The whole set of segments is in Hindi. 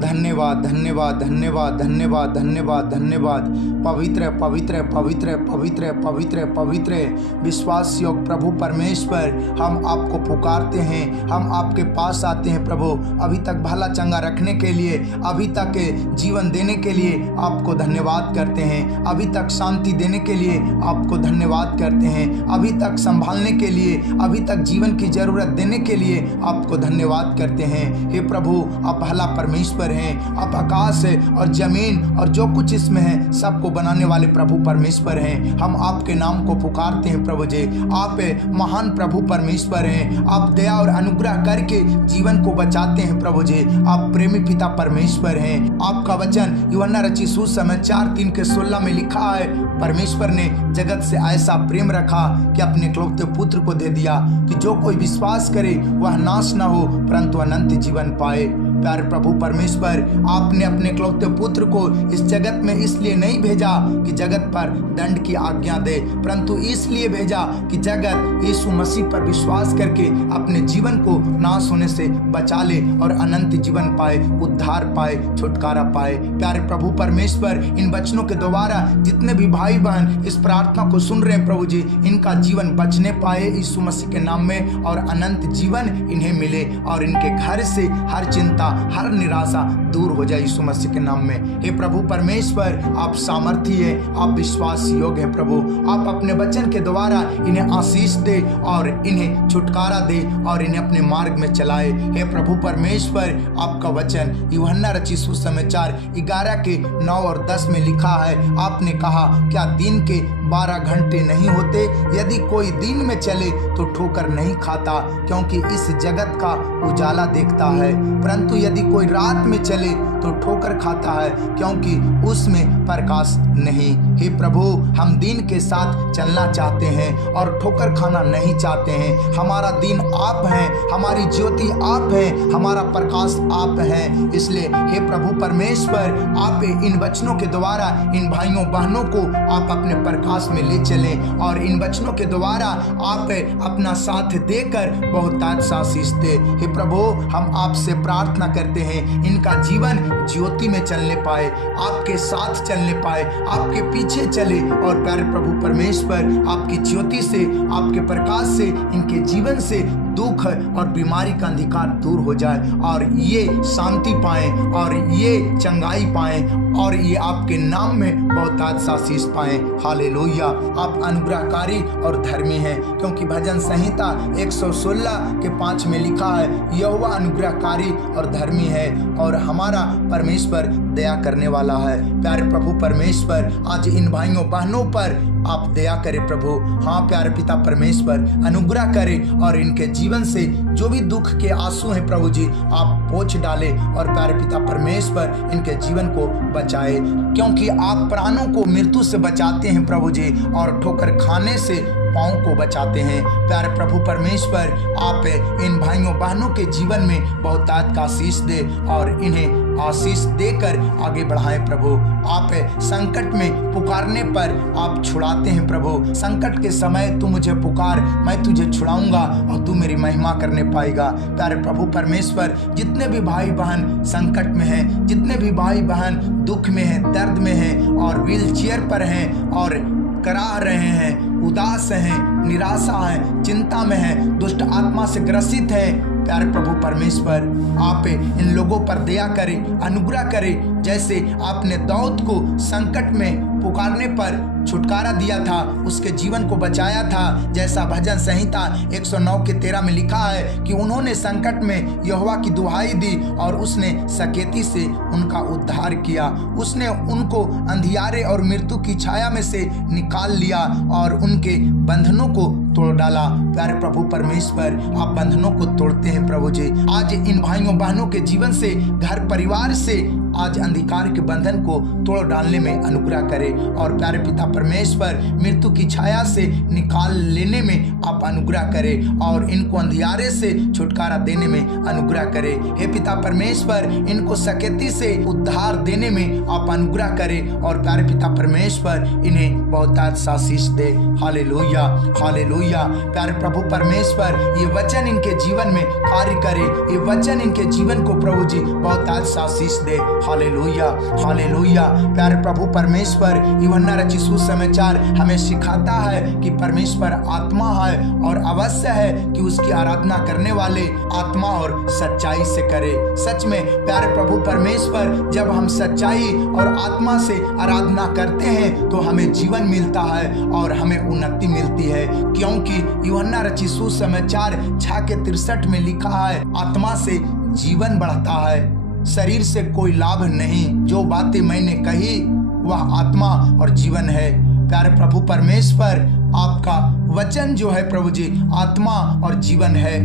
धन्यवाद धन्यवाद धन्यवाद धन्यवाद धन्यवाद धन्यवाद। पवित्र पवित्र पवित्र पवित्र पवित्र पवित्र विश्वास योग प्रभु परमेश्वर, हम आपको पुकारते हैं, हम आपके पास आते हैं प्रभु। अभी तक भला चंगा रखने के लिए, अभी तक जीवन देने के लिए आपको धन्यवाद करते हैं, अभी तक शांति देने के लिए आपको धन्यवाद करते हैं, अभी तक संभालने के लिए, अभी तक जीवन की जरूरत देने के लिए आपको धन्यवाद करते हैं। हे प्रभु, आप भला परमेश्वर हैं, आप आकाश और जमीन और जो कुछ इसमें है सबको बनाने वाले प्रभु परमेश्वर हैं। हम आपके नाम को पुकारते हैं प्रभु जी। आप महान प्रभु परमेश्वर हैं, आप दया और अनुग्रह करके जीवन को बचाते हैं प्रभु जी। आप प्रेमी पिता परमेश्वर हैं। आपका वचन यूहन्ना रचित सुसमाचार 3:16 में लिखा है, परमेश्वर ने जगत से ऐसा प्रेम रखा कि अपने इकलौते पुत्र को दे दिया कि जो कोई विश्वास करे वह नाश न हो परंतु अनंत जीवन पाए। प्यारे प्रभु परमेश्वर, आपने अपने इकलौते पुत्र को इस जगत में इसलिए नहीं भेजा कि जगत पर दंड की आज्ञा दे, परंतु इसलिए भेजा कि जगत यीशु मसीह पर विश्वास करके अपने जीवन को नाश होने से बचा ले और अनंत जीवन पाए, उद्धार पाए, छुटकारा पाए। प्यारे प्रभु परमेश्वर, इन वचनों के द्वारा जितने भी भाई बहन इस प्रार्थना को सुन रहे हैं प्रभु जी, इनका जीवन बचने पाए यीशु मसीह के नाम में, और अनंत जीवन इन्हें मिले और इनके घर से हर चिंता, हर निराशा दूर हो जाए यीशु मसीह के नाम में। हे प्रभु परमेश्वर, आप सामर्थी हैं, आप विश्वास योग्य हैं प्रभु। आप अपने वचन के द्वारा इन्हें आशीष दे और इन्हें छुटकारा दे और इन्हें अपने मार्ग में चलाए। हे प्रभु परमेश्वर, आपका वचन यूहन्ना रचित सुसमाचार 11:9 और 10 में लिखा है, आपने कहा, क्या दिन के 12 घंटे नहीं होते? यदि कोई दिन में चले तो ठोकर नहीं खाता, क्योंकि इस जगत का उजाला देखता है, परंतु यदि कोई रात में चले तो ठोकर खाता है, क्योंकि उसमें प्रकाश नहीं। हे प्रभु, हम दिन के साथ चलना चाहते हैं और ठोकर खाना नहीं चाहते हैं। हमारा दिन आप हैं, हमारी ज्योति आप हैं, हमारा प्रकाश आप हैं। इसलिए हे प्रभु परमेश्वर, आप इन वचनों के द्वारा इन भाइयों बहनों को आप अपने प्रकाश में ले चलें और इन वचनों के द्वारा आप अपना साथ देकर बहुत आशीष दे। हे प्रभु, हम आपसे प्रार्थना करते हैं, इनका जीवन ज्योति में चलने पाए, आपके साथ चलने पाए, आपके पीछे चले, और प्यारे प्रभु परमेश्वर, आपकी ज्योति से, आपके प्रकाश से, इनके जीवन से दुख और बीमारी का अंधकार दूर हो जाए और ये शांति पाएं और ये चंगाई पाएं और ये आपके नाम में बहुत आशीष पाएं। हालेलुया। आप अनुग्रहकारी और धर्मी हैं, क्योंकि भजन संहिता 116:5 में लिखा है, यहोवा अनुग्रहकारी और धर्मी है और हमारा परमेश्वर दया करने वाला है। प्यारे प्रभु परमेश्वर, आज इन भाइयों बहनों पर आप दया करें प्रभु। हाँ प्यारे पिता परमेश्वर, अनुग्रह करें और इनके जीवन से जो भी दुख के आंसू हैं प्रभु जी, आप पोंछ डालें और प्यारे पिता परमेश्वर इनके जीवन को बचाए, क्योंकि आप प्राणों को मृत्यु से बचाते हैं प्रभु जी और ठोकर खाने से पाँव को बचाते हैं। प्यारे प्रभु परमेश्वर, आप इन भाइयों बहनों के जीवन में बहुत आशीष दे और इन्हें आशीष देकर आगे बढ़ाएं प्रभु। आप संकट में पुकारने पर आप छुड़ाते हैं प्रभु। संकट के समय तू मुझे पुकार, मैं तुझे छुड़ाऊंगा और तू मेरी महिमा करने पाएगा। प्यारे प्रभु परमेश्वर, जितने भी भाई बहन संकट में हैं, जितने भी भाई बहन दुख में हैं, दर्द में हैं और व्हील चेयर पर हैं और करा रहे हैं, उदास हैं, निराशा है, चिंता में है, दुष्ट आत्मा से ग्रसित है, प्यारे प्रभु परमेश्वर, आप इन लोगों पर दया करें, अनुग्रह करें। जैसे आपने दाऊद को संकट में पुकारने पर छुटकारा दिया था, उसके जीवन को बचाया था, जैसा भजन संहिता 109:13 में लिखा है कि उन्होंने संकट में यहोवा की दुहाई दी और उसने सकेती से उनका उद्धार किया। उसने उनको अंधियारे और मृत्यु की छाया में से निकाल लिया और उनके बंधनों को तोड़ डाला। प्यारे प्रभु परमेश्वर, आप बंधनों को तोड़ते हैं प्रभु जी। आज इन भाइयों बहनों के जीवन से, घर परिवार से आज अंधकार के बंधन को तोड़ डालने में अनुग्रह करे। और प्यारे पिता परमेश्वर, मृत्यु की छाया से निकाल लेने में आप अनुग्रह करें और इनको अंधियारे से छुटकारा देने में अनुग्रह करें। हे पिता परमेश्वर, इनको सकेती से उद्धार देने में आप अनुग्रह करें और प्यारे पिता परमेश्वर इन्हें बहुत आशीष दे। Hallelujah, hallelujah. प्यारे प्रभु परमेश्वर, ये वचन इनके जीवन में कार्य करे, ये वचन इनके जीवन को प्रभु जी बहुत आशीष दे। Hallelujah, hallelujah. प्यारे प्रभु परमेश्वर, यूहन्ना रचित सुसमाचार हमें सिखाता है कि परमेश्वर आत्मा है और अवश्य है कि उसकी आराधना करने वाले आत्मा और सच्चाई से करे। सच में प्यारे प्रभु परमेश्वर, जब हम सच्चाई और आत्मा से आराधना करते हैं तो हमें जीवन मिलता है और हमें उन्नति मिलती है, क्योंकि यूहन्ना रचित सुसमाचार 6:63 में लिखा है, आत्मा से जीवन बढ़ता है, शरीर से कोई लाभ नहीं। जो बातें मैंने कही वह आत्मा और जीवन है। प्यारे प्रभु परमेश्वर, आपका वचन जो है प्रभु जी आत्मा और जीवन है।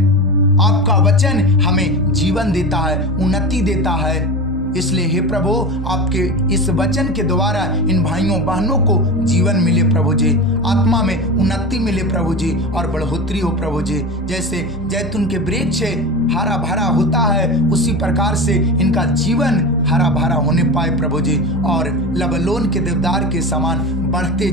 आपका वचन हमें जीवन देता है, उन्नति देता है। इसलिए हे प्रभु, आपके इस वचन के द्वारा इन भाइयों बहनों को जीवन मिले प्रभु जी, आत्मा में उन्नति मिले प्रभु जी और बढ़ोतरी हो प्रभु जी। जैसे जैतून के वृक्ष हरा भरा होता है, उसी प्रकार से इनका जीवन हरा भरा होने पाए प्रभु जी, और लबलोन के देवदार के समान बढ़ते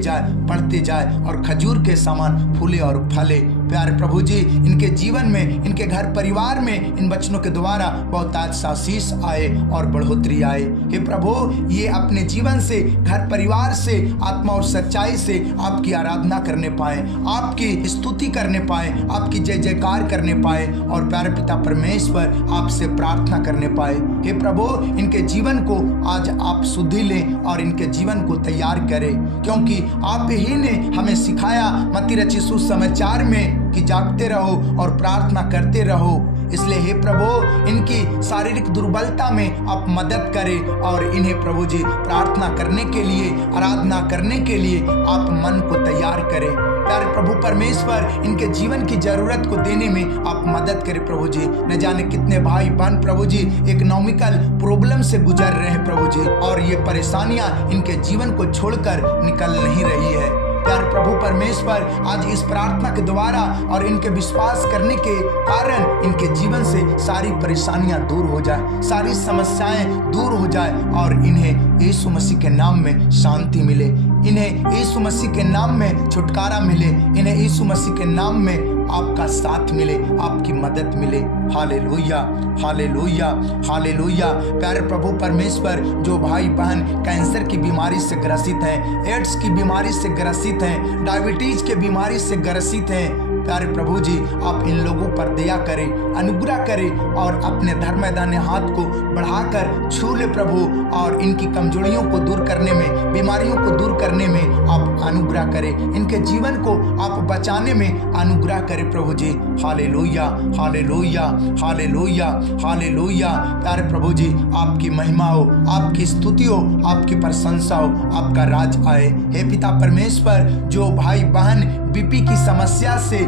जाए और खजूर के समान फूले और फले। प्यारे प्रभु जी, इनके जीवन में, इनके घर परिवार में इन वचनों के द्वारा बहुत आशीष आए और बढ़ोतरी आए। हे प्रभु, ये अपने जीवन से, घर परिवार से, आत्मा और सच्चाई से आपकी आराधना करने पाए, आपकी स्तुति करने पाए, आपकी जय जयकार करने पाए और प्यारे पिता परमेश्वर आपसे प्रार्थना करने पाए। हे प्रभु, इनके जीवन को आज आप शुद्धि लें और इनके जीवन को तैयार करें, क्योंकि आप ही ने हमें सिखाया मत्ती रचित सुसमाचार में कि जागते रहो और प्रार्थना करते रहो। इसलिए हे प्रभु, इनकी शारीरिक दुर्बलता में आप मदद करें और इन्हें प्रभु जी प्रार्थना करने के लिए, आराधना करने के लिए आप मन को तैयार करें। प्यारे प्रभु परमेश्वर, इनके जीवन की जरूरत को देने में आप मदद करें प्रभु जी। न जाने कितने भाई बहन प्रभु जी इकोनॉमिकल प्रॉब्लम से गुजर रहे हैं प्रभु जी, और ये परेशानियां इनके जीवन को छोड़कर निकल नहीं रही है। प्यारे प्रभु परमेश्वर, आज इस प्रार्थना के द्वारा और इनके विश्वास करने के कारण इनके जीवन से सारी परेशानियां दूर हो जाए, सारी समस्याएं दूर हो जाए और इन्हें यीशु मसीह के नाम में शांति मिले, इन्हें यीशु मसीह के नाम में छुटकारा मिले, इन्हें यीशु मसीह के नाम में आपका साथ मिले, आपकी मदद मिले। Hallelujah, hallelujah, hallelujah. प्यारे प्रभु परमेश्वर, जो भाई बहन कैंसर की बीमारी से ग्रसित हैं, एड्स की बीमारी से ग्रसित हैं, डायबिटीज के बीमारी से ग्रसित हैं, प्यारे प्रभु जी आप इन लोगों पर दया करें, अनुग्रह करें और अपने धर्मदाने हाथ को बढ़ाकर छू ले प्रभु, और इनकी कमजोरियों को दूर करने में, बीमारियों को दूर करने में आप अनुग्रह करें, इनके जीवन को आप बचाने में अनुग्रह करें प्रभु जी। Hallelujah, hallelujah, hallelujah, hallelujah. प्यारे प्रभु जी आपकी महिमा हो, आपकी स्तुति हो, आपकी प्रशंसा हो, आपका राज आए। हे पिता परमेश्वर, जो भाई बहन बीपी की समस्या से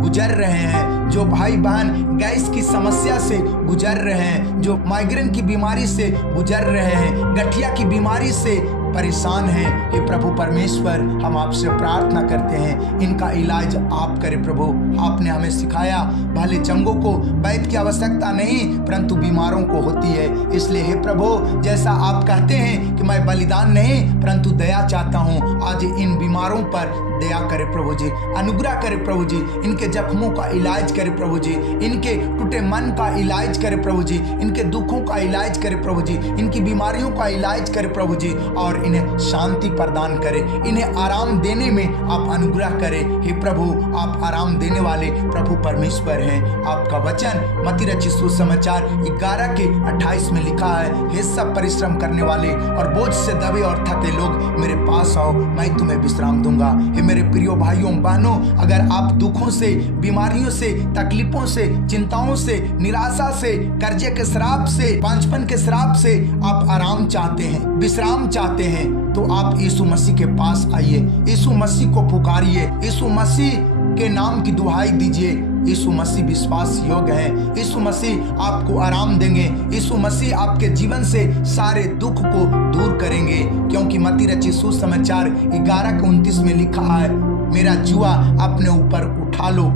गुजर रहे हैं, जो भाई बहन गैस की समस्या से गुजर रहे हैं, जो माइग्रेन की बीमारी से गुजर रहे हैं, गठिया की बीमारी से परेशान हैं, हे प्रभु परमेश्वर हम आपसे प्रार्थना करते हैं, इनका इलाज आप करें प्रभु। आपने हमें सिखाया भले चंगों को वैद्य की आवश्यकता नहीं परंतु बीमारों को होती है। इसलिए हे प्रभु, जैसा आप कहते हैं कि मैं बलिदान नहीं परंतु दया चाहता हूँ, आज इन बीमारों पर दया करे प्रभु जी, अनुग्रह करे प्रभु जी, इनके जख्मों का इलाज करे प्रभु जी, इनके टूटे मन का इलाज करे प्रभु जी, इनके दुखों का इलाज करे प्रभु जी, इनकी बीमारियों का इलाज करे प्रभु जी, और इन्हें शांति प्रदान करे, इन्हें आराम देने में आप अनुग्रह करें। हे प्रभु, आप आराम देने वाले प्रभु परमेश्वर हैं। आपका वचन मत्ती रचित सुसमाचार 11:28 में लिखा है, हे सब परिश्रम करने वाले और बोझ से दबे और थके लोग मेरे पास आओ, मैं तुम्हें विश्राम दूंगा। हे मेरे प्रियो भाइयों बहनों, अगर आप दुखों से, बीमारियों से, तकलीफों से, चिंताओं से, निराशा से, कर्जे के श्राप से, पांचपन के श्राप से आप आराम चाहते हैं, विश्राम चाहते हैं, तो आप यीशु मसीह के पास आइए, यीशु मसीह को पुकारिए, यीशु मसीह के नाम की दुहाई दीजिए, यीशु मसीह विश्वास योग्य है। यीशु मसीह आपको आराम देंगे। यीशु मसीह आपके जीवन से सारे दुख को दूर करेंगे, क्योंकि मत्ती रचित सुसमाचार 11:29 में लिखा है, मेरा जुआ अपने ऊपर उठा लो,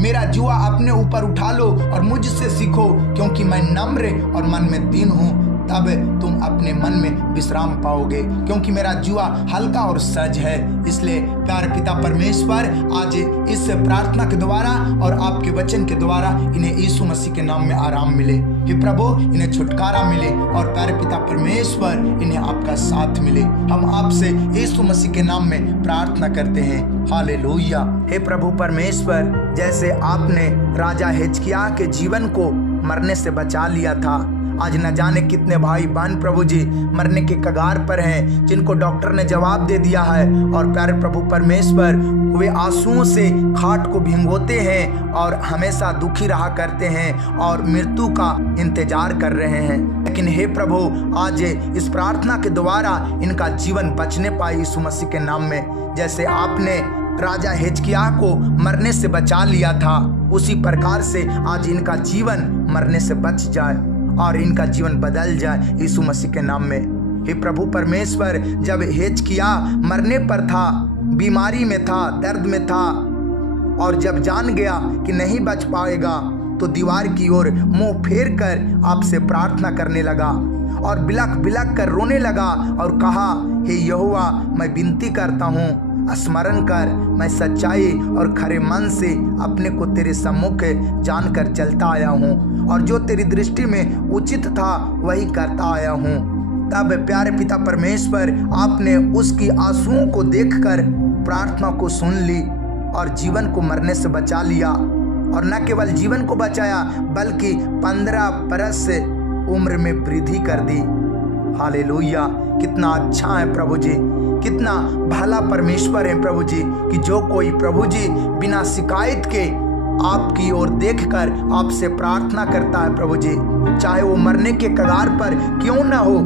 मेरा जुआ अपने ऊपर उठा लो और मुझसे सीखो, क्योंकि मैं नम्र और मन में दीन हूँ, तब तुम अपने मन में विश्राम पाओगे, क्योंकि मेरा जुआ हल्का और सहज है। इसलिए प्यारे पिता परमेश्वर, आज इस प्रार्थना के द्वारा और आपके वचन के द्वारा इन्हें यीशु मसीह के नाम में आराम मिले। हे प्रभु, इन्हें छुटकारा मिले और प्यारे पिता परमेश्वर इन्हें आपका साथ मिले। हम आपसे यीशु मसीह के नाम में प्रार्थना करते हैं। हालेलुया। हे प्रभु परमेश्वर, जैसे आपने राजा हिजकिय्याह के जीवन को मरने से बचा लिया था, आज न जाने कितने भाई बहन प्रभु जी मरने के कगार पर हैं, जिनको डॉक्टर ने जवाब दे दिया है और प्यारे प्रभु परमेश्वर वे आंसुओं से खाट को भिंगोते हैं और हमेशा दुखी रहा करते हैं और मृत्यु का इंतजार कर रहे हैं। लेकिन हे प्रभु, आज इस प्रार्थना के द्वारा इनका जीवन बचने पाए यीशु मसीह के नाम में। जैसे आपने राजा हिजकिय्याह को मरने से बचा लिया था, उसी प्रकार से आज इनका जीवन मरने से बच जाए और इनका जीवन बदल जाए यीशु मसीह के नाम में। हे प्रभु परमेश्वर, जब हिजकिय्याह मरने पर था, बीमारी में था, दर्द में था और जब जान गया कि नहीं बच पाएगा, तो दीवार की ओर मुंह फेर कर आपसे प्रार्थना करने लगा और बिलख बिलख कर रोने लगा और कहा, हे यहोवा, मैं विनती करता हूँ, स्मरण कर, मैं सच्चाई और खरे मन से अपने को तेरे सम्मुख जानकर चलता आया हूँ और जो तेरी दृष्टि में उचित था वही करता आया हूँ। तब प्यारे पिता परमेश्वर, आपने उसकी आंसुओं को देखकर प्रार्थना को सुन ली और जीवन को मरने से बचा लिया, और न केवल जीवन को बचाया बल्कि 15 बरस से उम्र में वृद्धि कर दी। हालेलुया। कितना अच्छा है प्रभु जी, कितना भला परमेश्वर है प्रभु जी, कि जो कोई प्रभु जी बिना शिकायत के आपकी ओर देखकर आपसे प्रार्थना करता है प्रभु जी, चाहे वो मरने के कगार पर क्यों ना हो,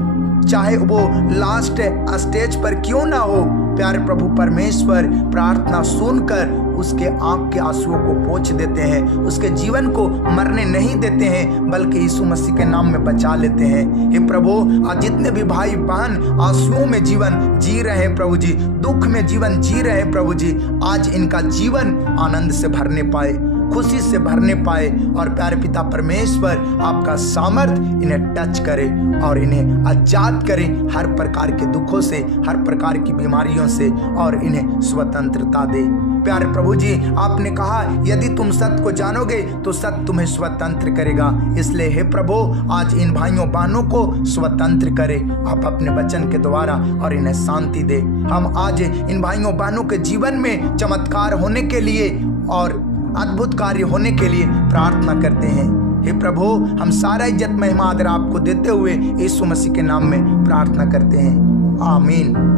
चाहे वो लास्ट स्टेज पर क्यों ना हो, प्यारे प्रभु परमेश्वर प्रार्थना सुनकर उसके आंख के आंसुओं को पोंछ देते हैं, उसके जीवन को मरने नहीं देते हैं बल्कि यीशु मसीह के नाम में बचा लेते हैं। हे प्रभु, आज जितने भी भाई बहन आंसुओं में जीवन जी रहे हैं प्रभु जी, दुख में जीवन जी रहे हैं प्रभु जी, आज इनका जीवन आनंद से भरने पाए, खुशी से भरने पाए और प्यारे पिता परमेश्वर आपका सामर्थ्य इन्हें टच करे और इन्हें आजाद करे हर प्रकार के दुखों से, हर प्रकार की बीमारियों से, और इन्हें स्वतंत्रता दे। प्यारे प्रभु जी, आपने कहा यदि तुम सत्य को जानोगे तो सत्य तुम्हें स्वतंत्र करेगा। इसलिए हे प्रभु, आज इन भाइयों बहनों को स्वतंत्र करे आप अपने वचन के द्वारा और इन्हें शांति दे। हम आज इन भाइयों बहनों के जीवन में चमत्कार होने के लिए और अद्भुत कार्य होने के लिए प्रार्थना करते हैं। हे प्रभु, हम सारा इज्जत महिमा आदर आपको देते हुए यीशु मसीह के नाम में प्रार्थना करते हैं। आमीन।